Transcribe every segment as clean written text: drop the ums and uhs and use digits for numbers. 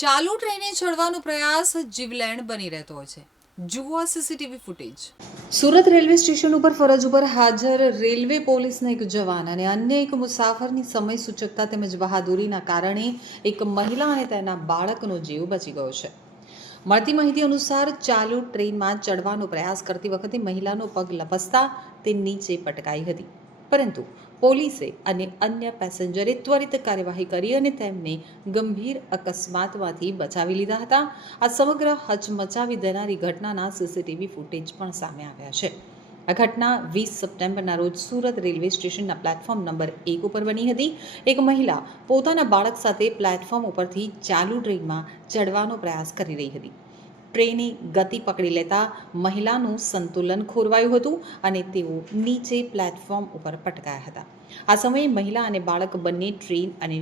ચાલુ ટ્રેને ચડવાનો પ્રયાસ જીવલેણ બની રહેતો હોય છે. જુઓ CCTV footage. Surat railway station ઉપર ફરજ ઉપર હાજર રેલવે પોલીસના એક જવાન અને અન્ય એક મુસાફરની સમય સૂચકતા તેમજ બહાદુરીના કારણે એક મહિલા અને તેના બાળકનો જીવ બચી ગયો છે. મળતી માહિતી અનુસાર ચાલુ ટ્રેનમાં ચડવાનો પ્રયાસ કરતી વખતે મહિલાનો પગ લપસતા તે નીચે પટકાઈ હતી, પરંતુ પોલીસે અને અન્ય પેસેન્જરે ત્વરિત કાર્યવાહી કરી અને તેમને ગંભીર અકસ્માતમાંથી બચાવી લીધા હતા. આ સમગ્ર હચમચાવી દેનારી ઘટનાના સીસીટીવી ફૂટેજ પણ સામે આવ્યા છે. આ ઘટના 20 સપ્ટેમ્બરના રોજ સુરત રેલવે સ્ટેશનના પ્લેટફોર્મ નંબર 1 ઉપર બની હતી. એક મહિલા પોતાના બાળક સાથે પ્લેટફોર્મ ઉપરથી ચાલુ ટ્રેનમાં ચડવાનો પ્રયાસ કરી રહી હતી. ટ્રેને ગતિ પકડી લેતા મહિલાનું સંતુલન ખોરવાયું હતું અને તેઓ નીચે પ્લેટફોર્મ ઉપર પટકાયા હતા. આ સમયે મહિલા અને બાળક બંને ટ્રેન અને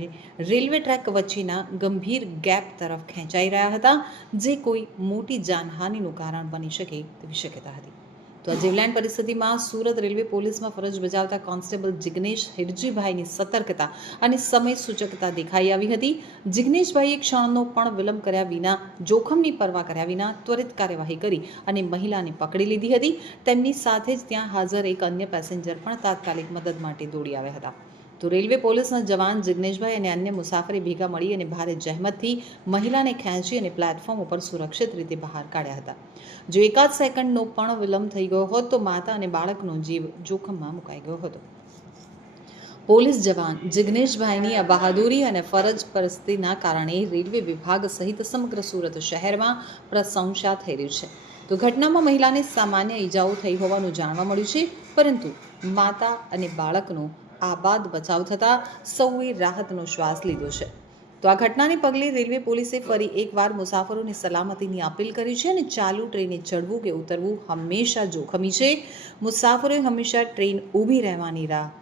રેલવે ટ્રેક વચ્ચેના ગંભીર ગેપ તરફ ખેંચાઈ રહ્યા હતા, જે કોઈ મોટી જાનહાનિનું કારણ બની શકે તેવી શક્યતા હતી. તો આ જીવલેણ પરિસ્થિતિમાં સુરત રેલવે પોલીસમાં ફરજ બજાવતા કોન્સ્ટેબલ જિગ્નેશ હિરજીભાઈની સતર્કતા અને સમય સૂચકતા દેખાઈ આવી હતી. જિગ્નેશભાઈએ ક્ષણનો પણ વિલંબ કર્યા વિના, જોખમની પરવા કર્યા વિના ત્વરિત કાર્યવાહી કરી અને મહિલાને પકડી લીધી હતી. તેમની સાથે જ ત્યાં હાજર એક અન્ય પેસેન્જર પણ તાત્કાલિક મદદ માટે દોડી આવ્યા હતા. તો રેલવે પોલીસના જવાન જિગ્નેશભાઈ અને અન્ય મુસાફરે ભેગા મળી અને ભારે જહેમતથી મહિલાને ખેંચી અને પ્લેટફોર્મ ઉપર સુરક્ષિત રીતે બહાર કાઢ્યા હતા. જો એકાદ સેકન્ડનો પણ વિલંબ થઈ ગયો હોત તો માતા અને બાળકનો જીવ જોખમમાં મુકાઈ ગયો હતો. પોલીસ જવાન જિગ્નેશભાઈની આ બહાદુરી અને ફરજ પરિસ્થિતિના કારણે રેલવે વિભાગ સહિત સમગ્ર સુરત શહેરમાં પ્રશંસા થઈ રહી છે. તો ઘટનામાં મહિલાને સામાન્ય ઈજાઓ થઈ હોવાનું જાણવા મળ્યું છે, પરંતુ માતા અને બાળકનો આબાદ બચાવ થતાં સૌએ રાહતનો શ્વાસ લીધો છે. તો આ ઘટનાને પગલે રેલવે પોલીસે ફરી એકવાર મુસાફરોની સલામતીની અપીલ કરી છે અને ચાલુ ટ્રેને ચડવું કે ઉતરવું હંમેશા જોખમી છે. મુસાફરોએ હંમેશા ટ્રેન ઊભી રહેવાની રાહ